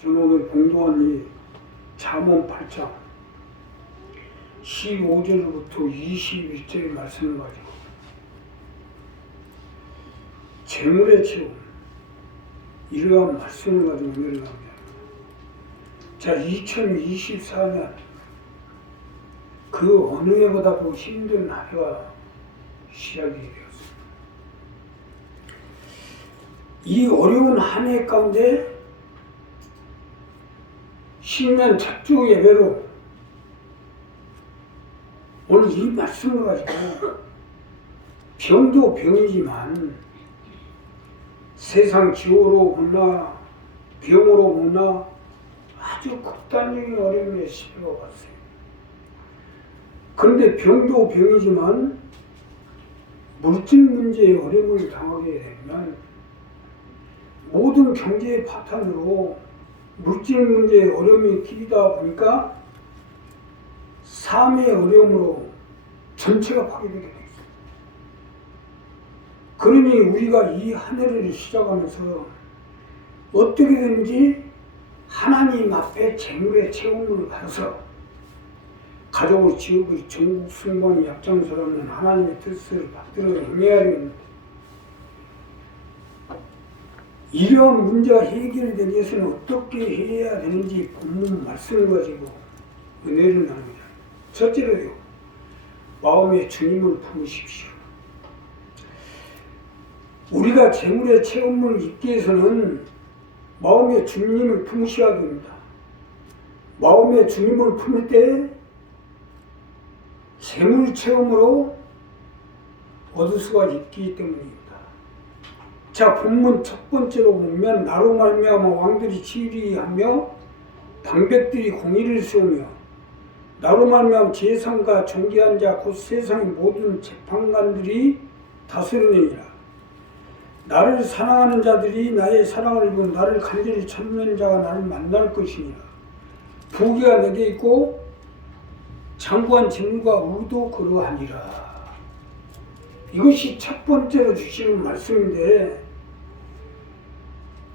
저는 오늘 봉독한 이 잠언 8장 15절부터 21절의 말씀을 가지고 재물의 채움, 이러한 말씀을 가지고 오늘 나옵니다. 자, 2024년 그 어느 해보다도 힘든 해가 시작이 되었습니다. 이 어려운 한 해 가운데 신년 첫주 예배로 오늘 이 말씀을 가지고 병도 병이지만 세상 기후로 오나 병으로 오나 아주 극단적인 어려움에 시달려왔어요. 그런데 병도 병이지만 물질 문제의 어려움을 당하게 되면 모든 경제의 바탕으로 물질 문제의 어려움이 끼이다 보니까 삶의 어려움으로 전체가 파괴되게 되어 있습니다. 그러니 우리가 이 한 해를 시작하면서 어떻게든지 하나님 앞에 재물의 채움을 받아서 가족의 지역의 전국 승무원 약장서라는 하나님의 뜻을 받들어 행해야 됩니다. 이러한 문제가 해결되기 위해서는 어떻게 해야 되는지 본문 말씀을 가지고 은혜를 나눕니다. 첫째로요, 마음에 주님을 품으십시오. 우리가 재물의 체험을 잊기 위해서는 마음에 주님을 품으셔야 됩니다. 마음에 주님을 품을 때 재물 체험으로 얻을 수가 있기 때문입니다. 자, 본문 첫 번째로 보면 나로 말미암아 왕들이 치리하며 방백들이 공의를 세우며 나로 말미암아 제사장과 존귀한 자 곧 세상의 모든 재판관들이 다스리느니라. 나를 사랑하는 자들이 나의 사랑을 입고 나를 간절히 찾는 자가 나를 만날 것이니라. 부귀가 내게 있고 장구한 재물과 의도 그러하니라. 이것이 첫 번째로 주시는 말씀인데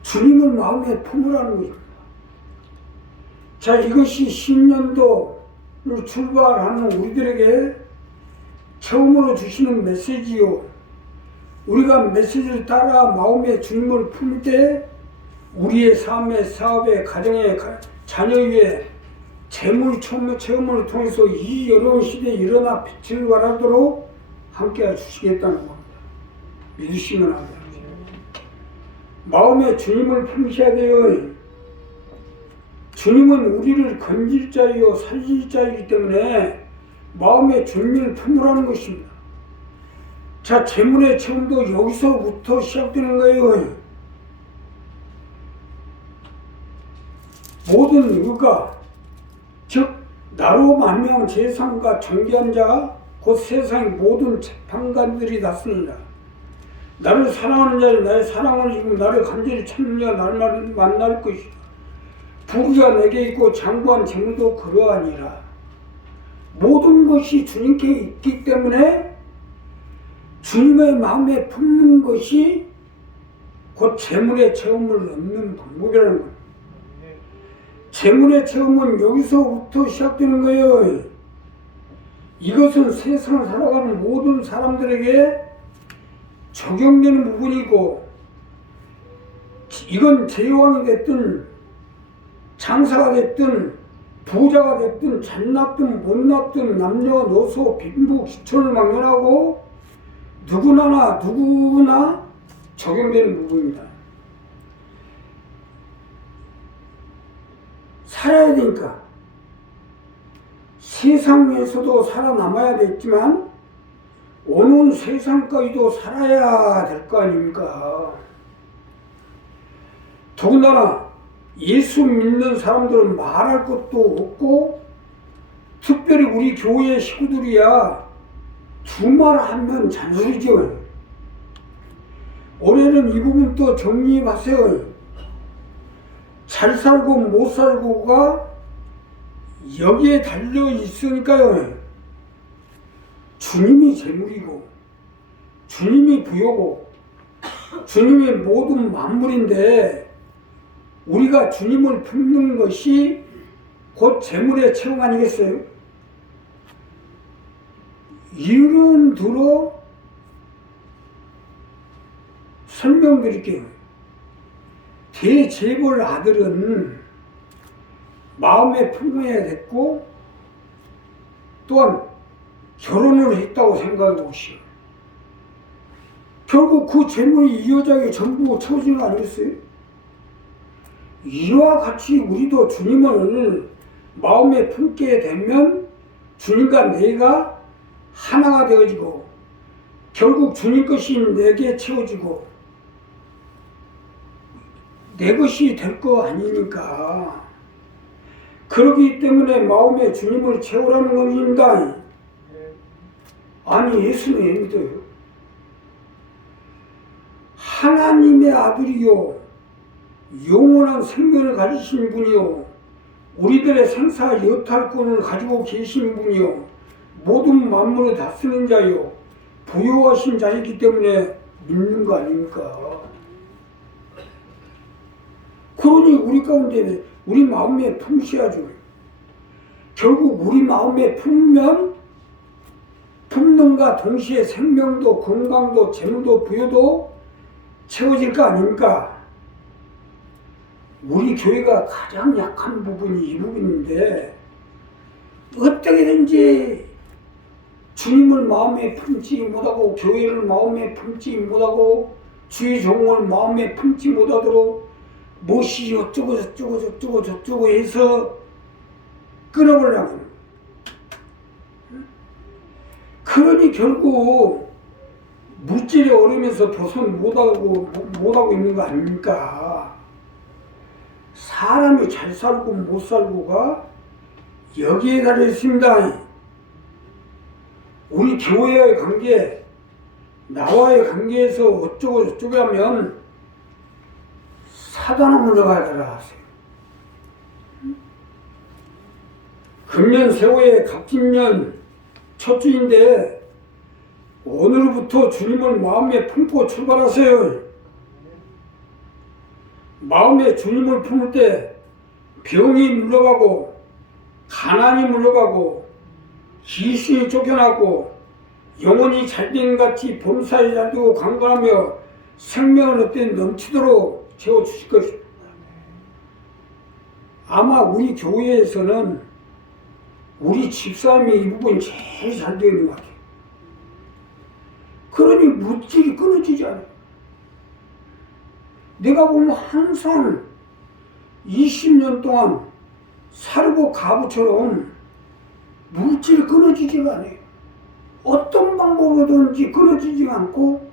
주님을 마음에 품으라는 것입니다. 자, 이것이 신년도를 출발하는 우리들에게 처음으로 주시는 메시지요. 우리가 메시지를 따라 마음에 주님을 품을 때 우리의 삶에, 사업에, 가정에, 자녀 위에 재물 체험을 통해서 이 어려운 시대에 일어나 빛을 발하도록 함께 주시겠다는 겁니다. 믿으시면 안 돼요. 마음에 주님을 품으셔야 돼요. 주님은 우리를 건질 자이요 살릴 자이기 때문에 마음에 주님을 품으라는 것입니다. 자, 재물의 체험도 여기서부터 시작되는 거예요. 모든 의가, 즉 나로 말미암아 제사장과 존귀한 자 곧 세상의 모든 재판관들이 다스리니라. 나를 사랑하는 자는 나의 사랑을 입고 나를 간절히 찾는 자가 나를 만날 것이다. 부귀가 내게 있고 장구한 재물도 그러하니라. 모든 것이 주님께 있기 때문에 주님의 마음에 품는 것이 곧 재물의 체험을 얻는 방법이라는 거예요. 재물의 체험은 여기서부터 시작되는 거예요. 이것은 세상을 살아가는 모든 사람들에게 적용되는 부분이고, 이건 제왕이 됐든 장사가 됐든 부자가 됐든 잘났든 못났든 남녀 노소 빈부 기촌을 막론하고 누구나 적용되는 부분입니다. 살아야 되니까 세상에서도 살아남아야 되지만 오는 세상까지도 살아야 될 거 아닙니까? 더군다나 예수 믿는 사람들은 말할 것도 없고, 특별히 우리 교회 식구들이야 두 말 하면 잔소리죠. 올해는 이 부분 또 정리하세요. 잘 살고 못 살고가 여기에 달려 있으니까요. 주님이 재물이고 주님이 부여고 주님의 모든 만물인데 우리가 주님을 품는 것이 곧 재물의 체험 아니겠어요? 이론으로 설명드릴게요. 대재벌 아들은 마음에 품어야 됐고 또한 결혼을 했다고 생각해 보시오. 결국 그 재물이 이 여자에게 전부 채워진 거 아니겠어요? 이와 같이 우리도 주님을 마음에 품게 되면 주님과 내가 하나가 되어지고 결국 주님 것이 내게 채워지고 내 것이 될 거 아니니까. 그렇기 때문에 마음에 주님을 채우라는 것입니다. 아니, 예수님 믿어요. 하나님의 아들이요 영원한 생명을 가지신 분이요 우리들의 생사 여탈권을 가지고 계신 분이요 모든 만물을 다스리는 자요 부요하신 자이기 때문에 믿는 거 아닙니까? 그러니 우리 가운데 우리 마음에 품으셔야죠. 결국 우리 마음에 품으면 품는가 동시에 생명도 건강도 재물도 부여도 채워질 거 아닙니까? 우리 교회가 가장 약한 부분이 이 부분인데 어떻게든지 주님을 마음에 품지 못하고 교회를 마음에 품지 못하고 주의 종을 마음에 품지 못하도록 무엇이 어쩌고 저쩌고 저쩌고 저쩌고 해서 끊어버리려고. 그러니 결국 물질에 어려면서 벗은 못하고 있는 거 아닙니까? 사람이 잘 살고 못 살고가 여기에 달려 있습니다. 우리 교회와의 관계, 나와의 관계에서 어쩌고 저쩌고 하면 사단을 물러가야 되라 하세요. 금년 세월의 갑진년 첫 주인데 오늘부터 주님을 마음에 품고 출발하세요. 마음에 주님을 품을 때 병이 물러가고 가난이 물러가고 귀신이 쫓겨나고 영혼이 잘된 같이 범사에 잘되고 강건하며 생명을 얻되 넘치도록 채워주실 것입니다. 아마 우리 교회에서는 우리 집사람이 이 부분이 제일 잘 되어 있는 것 같아요. 그러니 물질이 끊어지지 않아요. 내가 보면 항상 20년 동안 사르고 가부처럼 물질이 끊어지지가 않아요. 어떤 방법으로든지 끊어지지 않고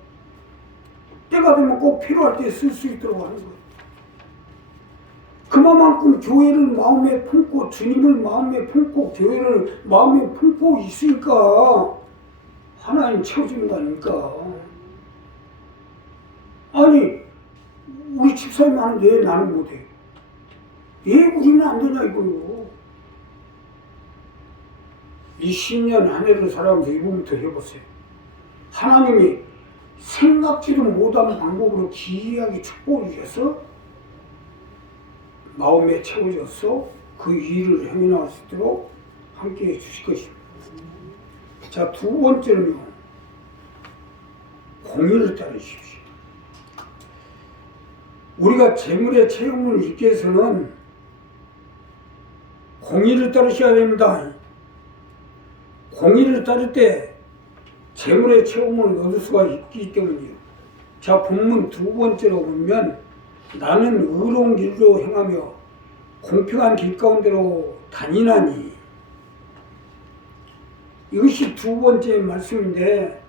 때가 되면 꼭 필요할 때 쓸 수 있도록 하는 거예요. 그만큼 교회를 마음에 품고 주님을 마음에 품고 교회를 마음에 품고 있으니까 하나님 채워주는 거 아닙니까? 아니 우리 집사님 하는데 왜 나는 못해? 왜 우리는 안 되냐 이거요. 이 10년 한 해를 살아가면서 이분부터 해보세요. 하나님이 생각지도 못한 방법으로 기이하게 축복을 주셔서 마음에 채워져서 그 일을 행해나갈 수 있도록 함께해 주실 것입니다. 자, 두 번째는요. 공의를 따르십시오. 우리가 재물의 체험을 잊기 위해서는 공의를 따르셔야 됩니다. 공의를 따를 때 재물의 체험을 얻을 수가 있기 때문이에요. 자, 본문 두 번째로 보면 나는 의로운 길로 행하며 공평한 길 가운데로 다니나니, 이것이 두 번째 말씀인데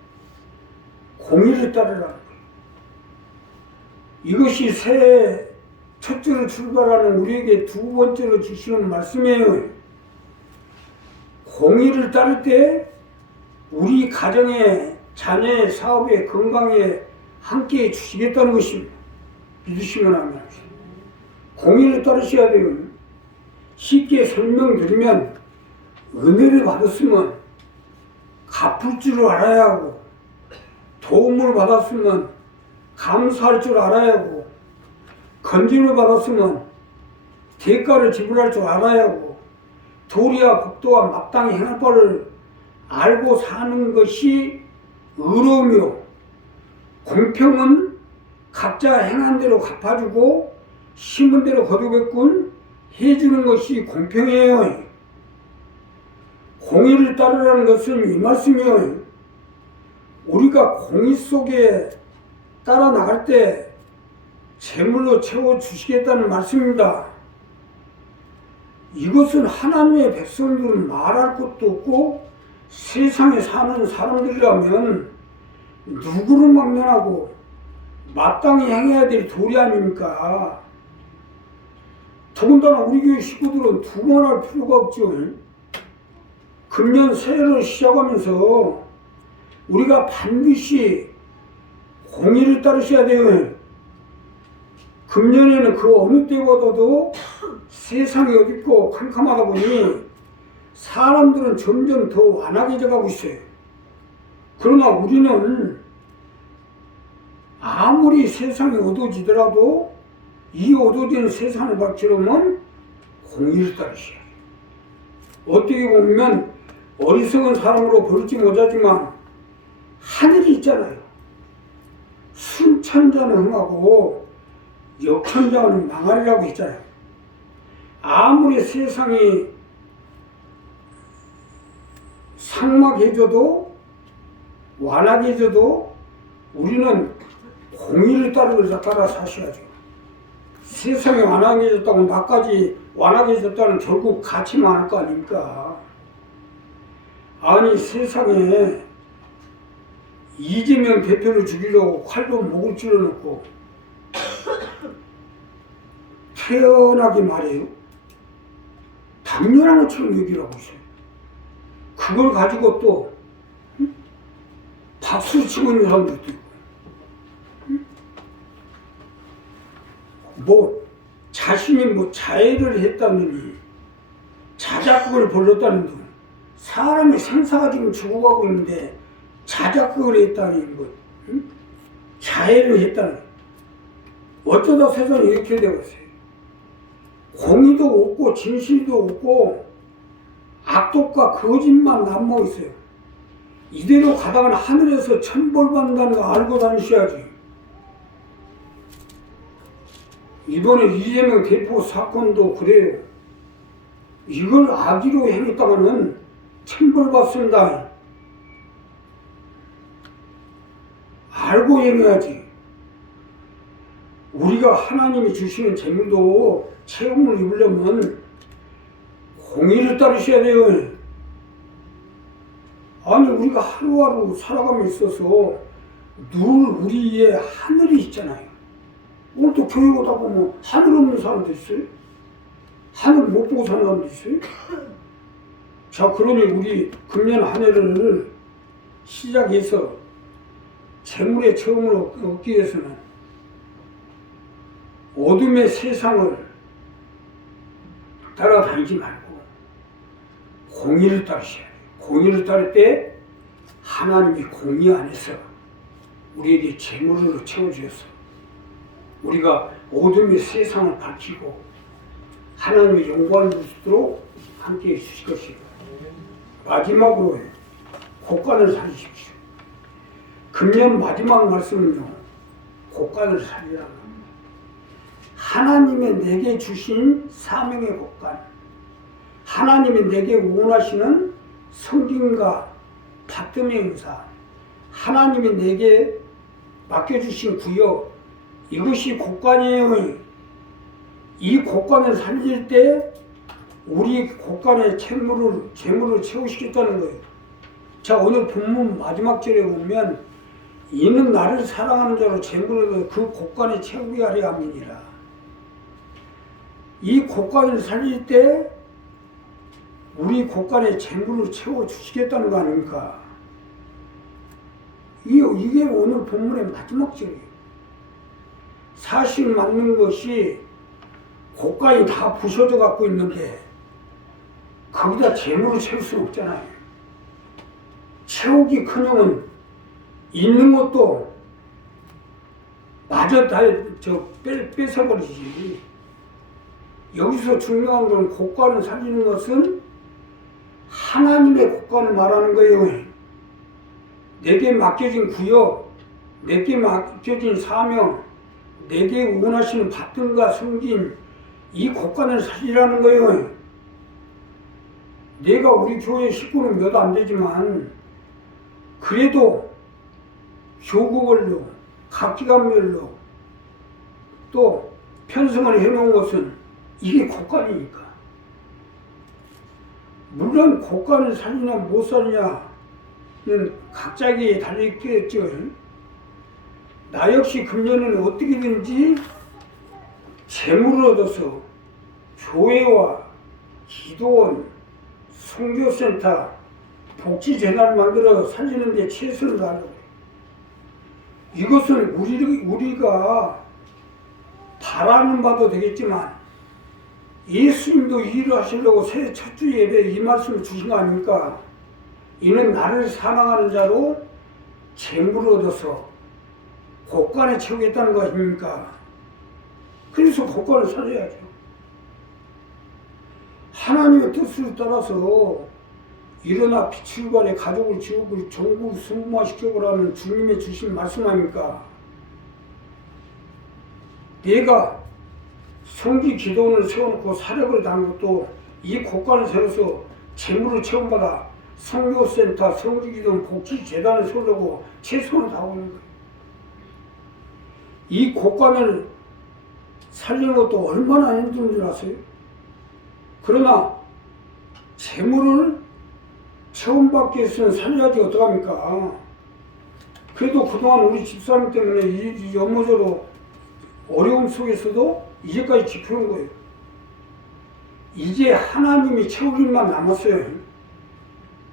공의를 따르라는 거예요. 이것이 새해 첫째로 출발하는 우리에게 두 번째로 주시는 말씀이에요. 공의를 따를 때 우리 가정의 자녀의 사업의 건강에 함께 주시겠다는 것입니다. 믿으시면 하면 공의를 따르셔야 돼요. 쉽게 설명드리면 은혜를 받았으면 갚을 줄 알아야 하고 도움을 받았으면 감사할 줄 알아야 하고 건진을 받았으면 대가를 지불할 줄 알아야 하고 도리와 법도와 마땅히 행할 바를 알고 사는 것이 의로우며 공평은 각자 행한 대로 갚아주고 심은 대로 거두겠군 해주는 것이 공평해요. 공의를 따르라는 것은 이 말씀이요. 우리가 공의 속에 따라 나갈 때 재물로 채워주시겠다는 말씀입니다. 이것은 하나님의 백성들은 말할 것도 없고 세상에 사는 사람들이라면 누구를 막론하고 마땅히 행해야 될 도리 아닙니까? 더군다나 우리 교회 식구들은 두말할 필요가 없죠. 금년 새해를 시작하면서 우리가 반드시 공의를 따르셔야 돼요. 금년에는 그 어느 때보다도 세상이 어둡고 캄캄하다 보니 사람들은 점점 더 완악해져 가고 있어요. 그러나 우리는 아무리 세상이 어두워지더라도 이 어두워진 세상을 바치려면 공의를 따르셔야 해요. 어떻게 보면 어리석은 사람으로 보일지 못하지만 하늘이 있잖아요. 순천자는 흥하고 역천자는 망하리라고 했잖아요. 아무리 세상이 삭막해져도 완악해져도 우리는 공의를 따라 사셔야죠. 세상이 완악해졌다고 나까지 완악해졌다는 결국 같이 망할 거 아닙니까? 아니 세상에 이재명 대표를 죽이려고 칼도 목을 찔러놓고 태연하게 말해요. 당연한 것처럼 얘기를 하고 있어요. 그걸 가지고 또 박수 치고 있는 사람들도 있고 뭐 자신이 뭐 자해를 했다느니 자작극을 벌였다는 등 사람의 생사가 지금 죽어가고 있는데 자작극을 했다니 뭐 자해를 했다는 어쩌다 세상이 이렇게 되었어요. 공의도 없고 진실도 없고 악독과 거짓만 남고 있어요. 이대로 가다가는 하늘에서 천벌 받는다는 거 알고 다니셔야지. 이번에 이재명 대표 사건도 그래요. 이걸 악의로 행했다가는 천벌 받습니다. 알고 행해야지. 우리가 하나님이 주시는 재물도 체험을 입으려면 공의를 따르셔야 돼요. 아니 우리가 하루하루 살아가며 있어서 늘 우리의 하늘이 있잖아요. 오늘 또 교회 오다 보면 하늘 없는 사람도 있어요. 하늘 못 보고 사는 사람도 있어요. 자 그러니 우리 금년 한 해를 시작해서 재물의 체험을 얻기 위해서는 어둠의 세상을 따라다니지 말고 공의를 따르셔야 돼요. 공의를 따를 때 하나님이 공의 안에서 우리에게 재물로 채워주셔서 우리가 어둠의 세상을 밝히고 하나님의 영광을 누리도록 함께 해주실 것입니다. 마지막으로 곳간을 살리십시오. 금년 마지막 말씀은요. 곳간을 살리라는 겁니다. 하나님의 내게 주신 사명의 곳간, 하나님이 내게 원하시는 성김과 받듦의 은사, 하나님이 내게 맡겨주신 구역, 이것이 곳간이에요. 이 곳간을 살릴 때 우리 곳간에 재물을 채우시겠다는 거예요. 자 오늘 본문 마지막 절에 보면 이는 나를 사랑하는 자로 재물을 그 곳간에 채우게 하려 함이니라. 이 곳간을 살릴 때 우리 곳간에 재물을 채워주시겠다는 거 아닙니까? 이게 오늘 본문의 마지막 절이에요. 사실 맞는 것이 곳간이 다 부서져 갖고 있는데 거기다 재물을 채울 수는 없잖아요. 채우기커녕은 있는 것도 마저 다 뺏어버리지. 여기서 중요한 건 국가를 살리는 것은 하나님의 국가를 말하는 거예요. 내게 맡겨진 구역, 내게 맡겨진 사명, 내게 원하시는 받든가 섬긴 이 국가를 살리라는 거예요. 내가 우리 교회 식구는 몇 안 되지만 그래도 교구별로 각 기관별로 또 편성을 해놓은 것은 이게 국가니까. 물론 국가를 살리냐 못 살리냐는 각자에게 달려있겠죠. 나 역시 금년은 어떻게든지 재물을 얻어서 교회와 기도원, 선교센터, 복지재단을 만들어 살리는 데 최선을 다하려고. 이것은 우리가 바라는 바도 되겠지만 예수님도 이 일을 하시려고 새해 첫 주 예배에 이 말씀을 주신 거 아닙니까? 이는 나를 사랑하는 자로 재물을 얻어서 곳간에 채우겠다는 거 아닙니까? 그래서 곳간을 살려야죠. 하나님의 뜻을 따라서 일어나 빛을 발해 가족을 지우고 전국을 승부화시켜보라는 주님의 주신 말씀 아닙니까? 내가 성지 기도원을 세워놓고 사력을 다한 것도 이 곳간을 세워서 재물을 체험받아 선교센터, 성지기도원, 복지재단을 세우려고 최선을 다하고 있는 거예요. 이 곳간을 살리는 것도 얼마나 힘든 줄 아세요? 그러나 재물을 체험받기 위해서는 살려야지 어떡합니까? 그래도 그동안 우리 집사님 때문에 이 연모저로 어려움 속에서도 이제까지 지켜온 거예요. 이제 하나님이 채울 일만 남았어요.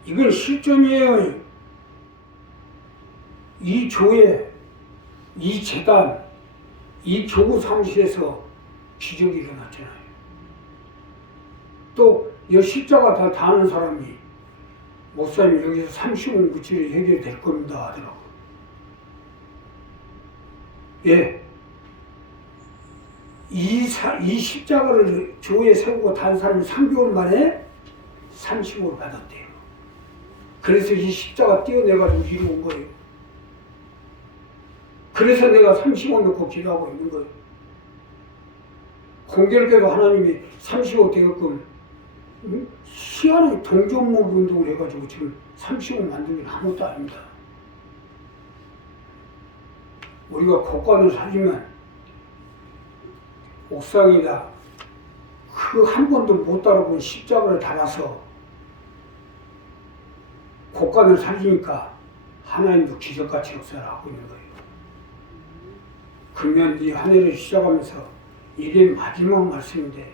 이건 실전이에요. 이 교회, 이 재단, 이 교구 사무실에서 기적이 일어났잖아요. 또 이 십자가 다 다는 사람이 목사님 여기서 30원 구치를 해결될 겁니다 하더라고. 예. 이 십자가를 교회에 세우고 단 사람이 3개월 만에 30억을 받았대요. 그래서 이 십자가 떼어내가지고 이리 온 거예요. 그래서 내가 30억 넣고 기도하고 있는 거예요. 공교롭게도 하나님이 30억 되게끔 희한하게 동종목 운동을 해가지고 지금 30억 만든 게 아무것도 아닙니다. 우리가 곳간을 살리면 옥상에다 그 한 번도 못 달아본 십자가를 달아서 곳간을 살리니까 하나님도 기적같이 역사를 하고 있는 거예요. 금년 이 한 해를 시작하면서 이게 마지막 말씀인데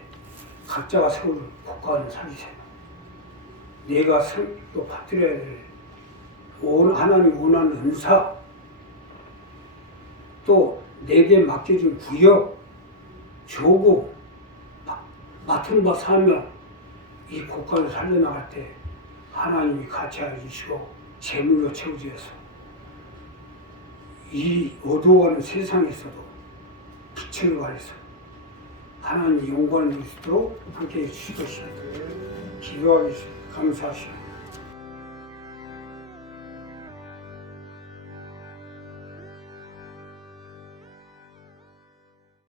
각자가 세울 곳간을 살리세요. 내가 또 받들어야 될 하나님 원하는 은사, 또 내게 맡겨진 구역, 조고, 맡은 바 사명, 이 곳간을 살려나갈 때 하나님이 같이 해주시고 재물로 채워주셔서 이 어두워가는 세상에서도 빛을 발해서 하나님 영광을 누릴 수 있도록 함께해 주실 것입니다. 기도하겠습니다. 감사하십니다.